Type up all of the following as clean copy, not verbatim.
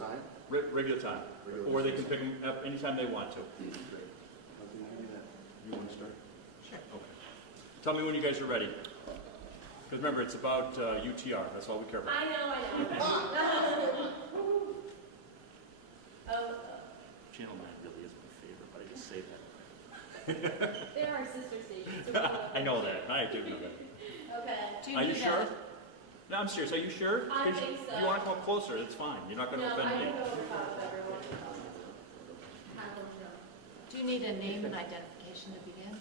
time? Regular time. Or they can pick them up anytime they want to. Great. How can I do that? You want to start? Sure. Okay. Tell me when you guys are ready. Because remember, it's about UTR. That's all we care about. I know. Channel 9 really is my favorite, but I just say that. They're our sister stations. So I know that. I do know that. Okay. Are you sure? No, I'm serious. Are you sure? I think so. If you want to come up closer, it's fine. You're not going to offend me. I don't know about everyone. Do you need a name and identification to begin?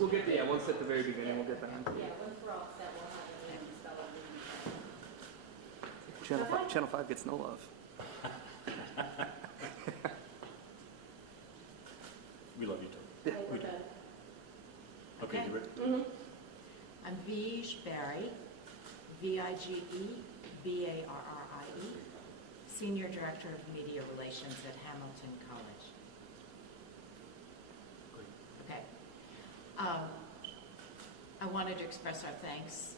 We'll get there. Once at the very beginning, we'll get that. Yeah, once we're all set, we'll have the name spelled out. Channel 5 gets no love. We love you too. Okay, we're done. Okay, you ready? Mm-hmm. I'm Vige Barry, Vigebarrie, Senior Director of Media Relations at Hamilton College. Okay. I wanted to express our thanks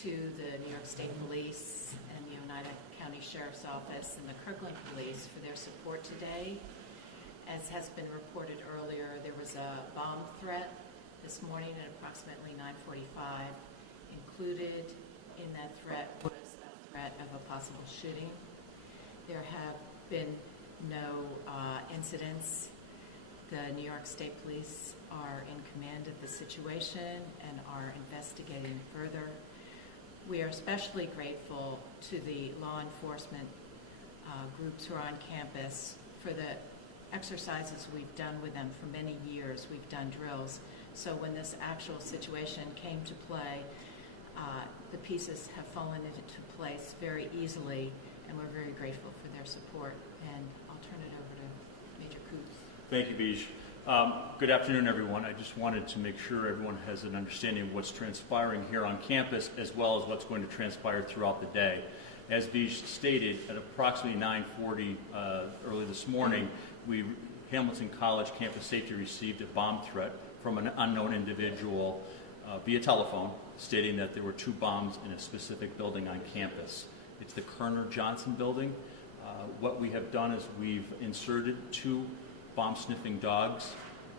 to the New York State Police and the Oneida County Sheriff's Office and the Kirkland Police for their support today. As has been reported earlier, there was a bomb threat this morning at approximately 9:45. Included in that threat was a threat of a possible shooting. There have been no incidents. The New York State Police are in command of the situation and are investigating further. We are especially grateful to the law enforcement groups who are on campus for the exercises we've done with them for many years. We've done drills. So when this actual situation came to play, the pieces have fallen into place very easily, and we're very grateful for their support. And I'll turn it over to Major Coots. Thank you, Vige. Good afternoon, everyone. I just wanted to make sure everyone has an understanding of what's transpiring here on campus, as well as what's going to transpire throughout the day. As Vige stated, at approximately 9:40 early this morning, Hamilton College Campus Safety received a bomb threat from an unknown individual via telephone, stating that there were 2 bombs in a specific building on campus. It's the Kerner Johnson building. What we have done is we've inserted 2 bomb-sniffing dogs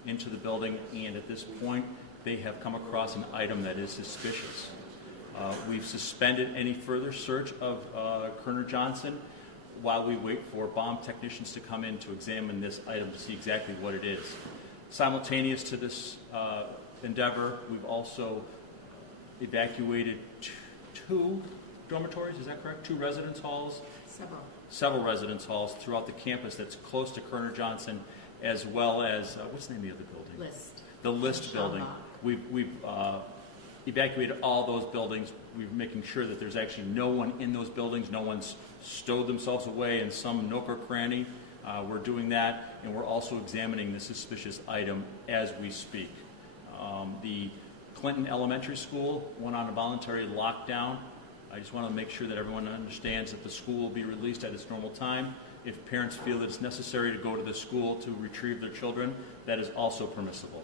into the building, and at this point, they have come across an item that is suspicious. We've suspended any further search of Kerner Johnson while we wait for bomb technicians to come in to examine this item to see exactly what it is. Simultaneous to this endeavor, we've also evacuated 2 dormitories, is that correct? 2 residence halls? Several residence halls throughout the campus that's close to Kerner Johnson, as well as, what's the name of the other building? List. The List building. We've evacuated all those buildings. We're making sure that there's actually no one in those buildings. No one's stowed themselves away in some nook or cranny. We're doing that, and we're also examining the suspicious item as we speak. The Clinton Elementary School went on a voluntary lockdown. I just want to make sure that everyone understands that the school will be released at its normal time. If parents feel that it's necessary to go to the school to retrieve their children, that is also permissible.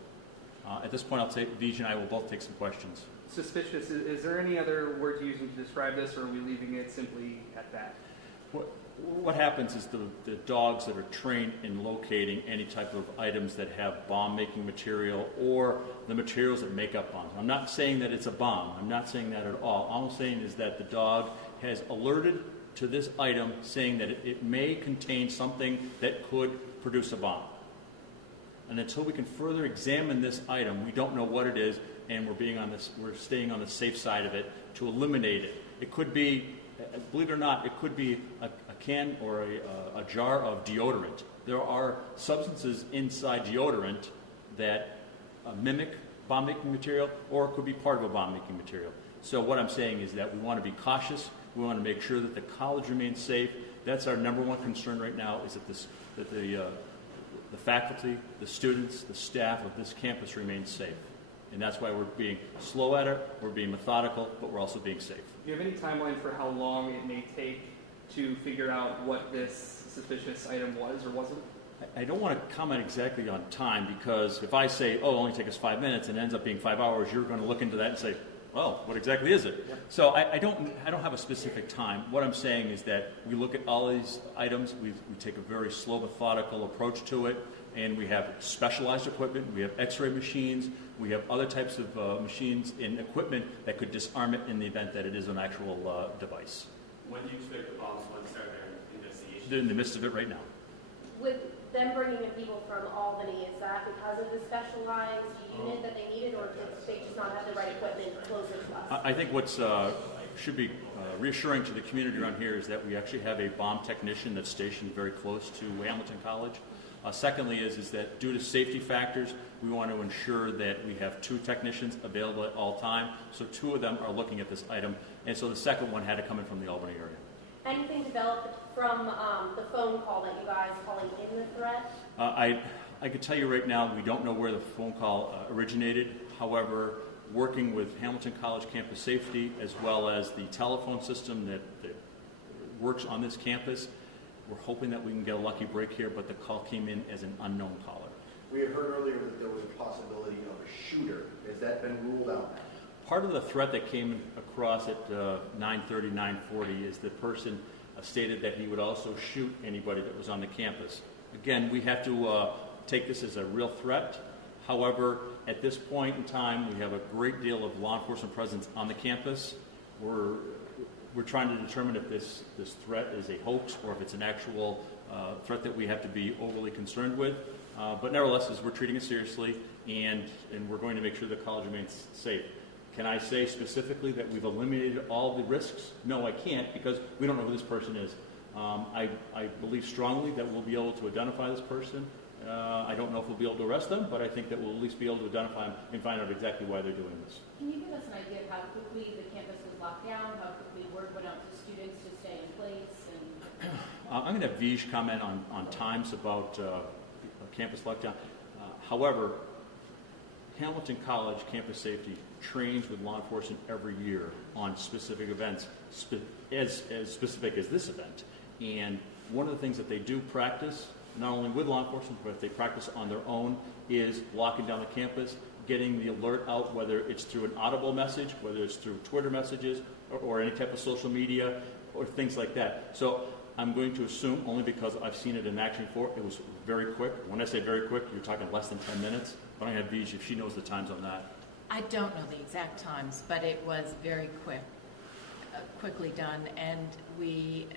At this point, I'll take Vige and I will both take some questions. Suspicious. Is there any other word you're using to describe this, or are we leaving it simply at that? What happens is the dogs that are trained in locating any type of items that have bomb-making material or the materials that make up bombs. I'm not saying that it's a bomb. I'm not saying that at all. All I'm saying is that the dog has alerted to this item, saying that it may contain something that could produce a bomb. And until we can further examine this item, we don't know what it is, and we're staying on the safe side of it to eliminate it. It could be, believe it or not, it could be a can or a jar of deodorant. There are substances inside deodorant that mimic bomb-making material, or it could be part of a bomb-making material. So what I'm saying is that we want to be cautious. We want to make sure that the college remains safe. That's our number one concern right now, is that the faculty, the students, the staff of this campus remain safe. And that's why we're being slow at it, we're being methodical, but we're also being safe. Do you have any timeline for how long it may take to figure out what this suspicious item was or wasn't? I don't want to comment exactly on time, because if I say, oh, it'll only take us 5 minutes and it ends up being 5 hours, you're going to look into that and say, Well, what exactly is it? Yep. So I don't have a specific time. What I'm saying is that we look at all these items, we take a very slow, methodical approach to it, and we have specialized equipment, we have x-ray machines, we have other types of machines and equipment that could disarm it in the event that it is an actual device. When do you expect the bombs to start their investigation? They're in the midst of it right now. With them bringing in people from Albany, is that because of the specialized unit that they needed, or did they just not have the right equipment closer to us? I think what's should be reassuring to the community around here is that we actually have a bomb technician that's stationed very close to Hamilton College. Secondly is that due to safety factors, we want to ensure that we have 2 technicians available at all time. So 2 of them are looking at this item, and so the second one had to come in from the Albany area. Anything developed from the phone call that you guys calling in the threat? I could tell you right now, we don't know where the phone call originated. However, working with Hamilton College Campus Safety as well as the telephone system that works on this campus, we're hoping that we can get a lucky break here, but the call came in as an unknown caller. We had heard earlier that there was a possibility of a shooter. Has that been ruled out now? Part of the threat that came across at 9:30, 9:40 is the person stated that he would also shoot anybody that was on the campus. Again, we have to take this as a real threat. However, at this point in time, we have a great deal of law enforcement presence on the campus. We're trying to determine if this threat is a hoax or if it's an actual threat that we have to be overly concerned with. But nevertheless, we're treating it seriously, and we're going to make sure the college remains safe. Can I say specifically that we've eliminated all the risks? No, I can't, because we don't know who this person is. I believe strongly that we'll be able to identify this person. I don't know if we'll be able to arrest them, but I think that we'll at least be able to identify them and find out exactly why they're doing this. Can you give us an idea of how quickly the campus was locked down, how quickly word went out to students to stay in place? And I'm going to have Vij comment on times about campus lockdown. However, Hamilton College Campus Safety trains with law enforcement every year on specific events, as specific as this event. And one of the things that they do practice, not only with law enforcement, but they practice on their own, is locking down the campus, getting the alert out, whether it's through an audible message, whether it's through Twitter messages, or any type of social media, or things like that. So I'm going to assume, only because I've seen it in action before, it was very quick. When I say very quick, you're talking less than 10 minutes. But I have Vij if she knows the times on that. I don't know the exact times, but it was very quickly done, and we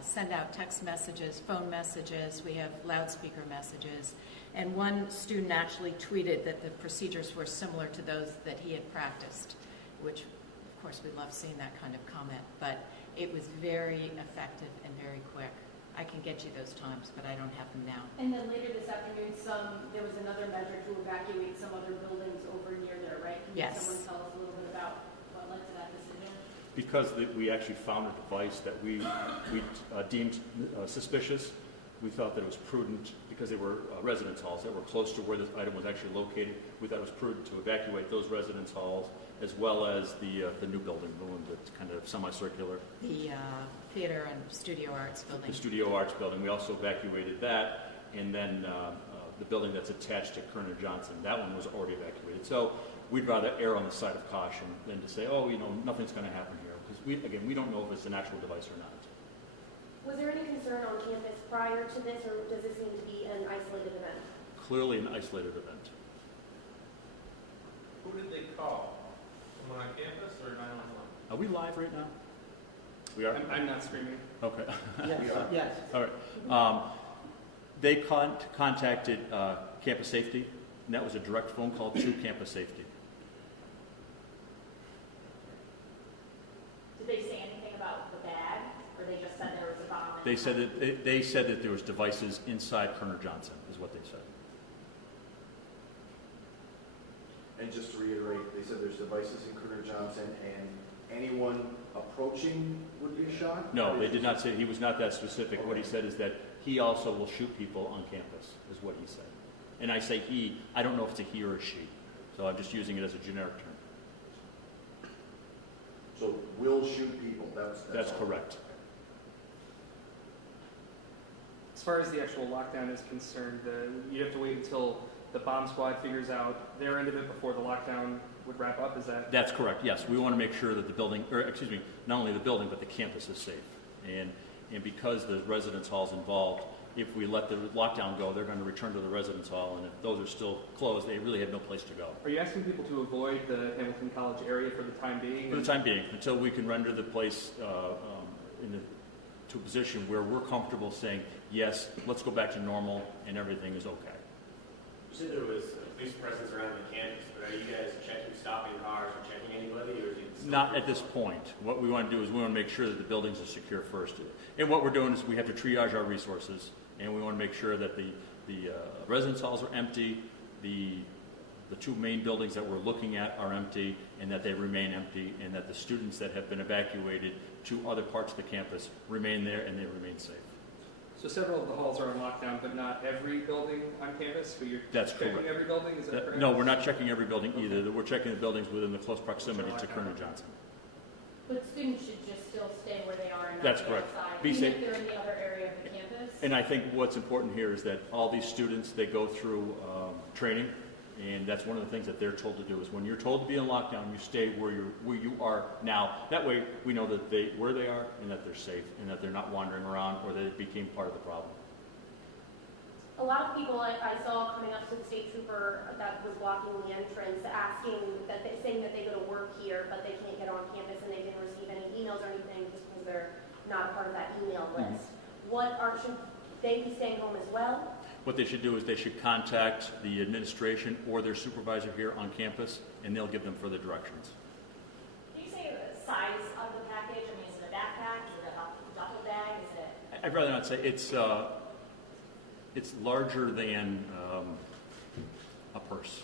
send out text messages, phone messages, we have loudspeaker messages, and one student actually tweeted that the procedures were similar to those that he had practiced, which, of course, we love seeing that kind of comment, but it was very effective and very quick. I can get you those times, but I don't have them now. and then later this afternoon, there was another measure to evacuate some other buildings over near there, right? Yes. Can someone tell us a little bit about what led to that decision? Because we actually found a device that we deemed suspicious, we thought that it was prudent, because they were residence halls that were close to where this item was actually located, we thought it was prudent to evacuate those residence halls, as well as the new building, the one that's kind of semicircular, The Theater and Studio Arts building. the Studio Arts building. We also evacuated that, and then the building that's attached to Kerner Johnson. That one was already evacuated. So we'd rather err on the side of caution than to say, oh, nothing's going to happen here. Because we don't know if it's an actual device or not. Was there any concern on campus prior to this, or does this seem to be an isolated event? Clearly an isolated event. Who did they call? Someone on campus or 911? Are we live right now? We are? I'm not screaming. Okay. Yes. All right. They contacted Campus Safety, and that was a direct phone call to Campus Safety. Did they say anything about the bag, or they just said there was a bomb? They said that there was devices inside Kerner Johnson, is what they said. And just to reiterate, they said there's devices in Kerner Johnson, and anyone approaching would be shot? No, they did not say, he was not that specific. What he said is that he also will shoot people on campus, is what he said. And I say he, I don't know if it's a he or a she, so I'm just using it as a generic term. So will shoot people, That's all. correct. As far as the actual lockdown is concerned, you have to wait until the bomb squad figures out their end of it before the lockdown would wrap up? Is that? That's correct, yes. We want to make sure that the building, or excuse me, not only the building, but the campus is safe. And because the residence hall's involved, if we let the lockdown go, they're going to return to the residence hall, and if those are still closed, they really have no place to go. Are you asking people to avoid the Hamilton College area for the time being? For the time being, until we can render the place to a position where we're comfortable saying, yes, let's go back to normal, and everything is okay. You said there was police presence around the campus, but are you guys checking, stopping cars or checking anybody, or is it still? Not at this point. What we want to do is we want to make sure that the buildings are secure first. And what we're doing is we have to triage our resources, and we want to make sure that the residence halls are empty, the two main buildings that we're looking at are empty, and that they remain empty, and that the students that have been evacuated to other parts of the campus remain there and they remain safe. So several of the halls are on lockdown, but not every building on campus? But you're That's checking correct. every building? Is that correct? No, we're not checking every building either. We're checking the buildings within the close proximity to Colonel Johnson. But students should just still stay where they are and not That's be correct. outside, Be even safe. if they're in the other area of the campus? And I think what's important here is that all these students, they go through training, and that's one of the things that they're told to do, is when you're told to be in lockdown, you stay where you are now. That way, we know that where they are and that they're safe and that they're not wandering around or that it became part of the problem. A lot of people I saw coming up to the state trooper that was blocking the entrance, saying that they go to work here, but they can't get on campus and they didn't receive any emails or anything just because they're not a part of that email list. Should they be staying home as well? What they should do is they should contact the administration or their supervisor here on campus, and they'll give them further directions. Can you say the size of the package? I mean, is it a backpack? Is it a duffel bag? Is it? I'd rather not say. It's larger than a purse.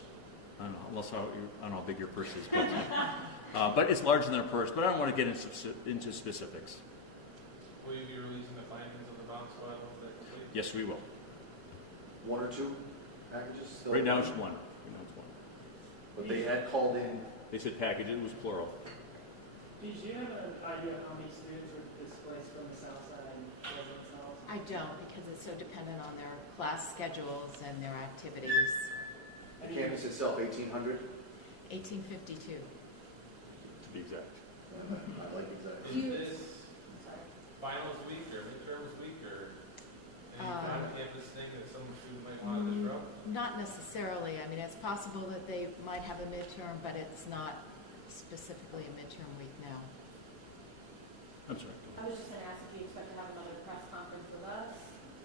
I don't know, I don't know how big your purse is, but it's larger than a purse. But I don't want to get into specifics. Will you be releasing the findings of the bomb squad once they're complete? Yes, we will. One or two packages still? Right now it's one. But they had called in. They said package. It was plural. Do you have an idea of how many students were displaced from the south side and residence halls? I don't, because it's so dependent on their class schedules and their activities. The campus itself, 1,800. 1852. To be exact. I like exactly. Is this finals week or midterms week or any on-campus thing that some student might want to disrupt? Not necessarily. I mean, it's possible that they might have a midterm, but it's not specifically a midterm week now. I'm sorry. I was just going to ask if you expect to have another press conference with us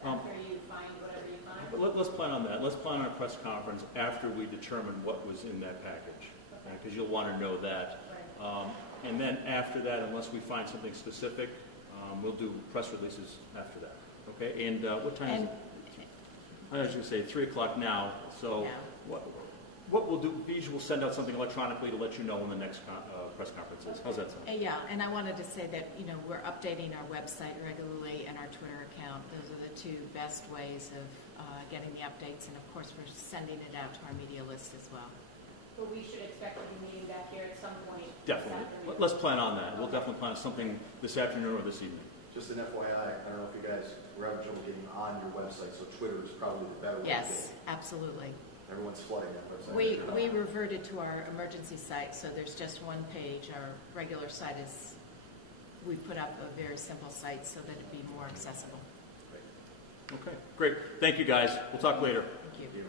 Um, after you find whatever you find? But let's plan on that. Let's plan on a press conference after we determine what was in that package, because you'll want to know that. Right. And then after that, unless we find something specific, we'll do press releases after that. Okay? And what time is And it? I was going to say 3 o'clock now. So Yeah. what we'll do, Beej will send out something electronically to let you know when the next press conference is. How's that sound? yeah, and I wanted to say that, we're updating our website regularly and our Twitter account. Those are the two best ways of getting the updates, and of course, we're sending it out to our media list as well. But we should expect to be meeting back here at some point. Definitely. This afternoon. Let's plan on that. We'll definitely plan on something this afternoon or this evening. Just an FYI, I don't know if you guys were having trouble getting on your website, so Twitter is probably the better way to Yes, get it. absolutely. Everyone's flooding that website. We reverted to our emergency site, so there's just one page. Our regular site we put up a very simple site so that it'd be more accessible. Okay, great. Thank you, guys. We'll talk later. Thank you.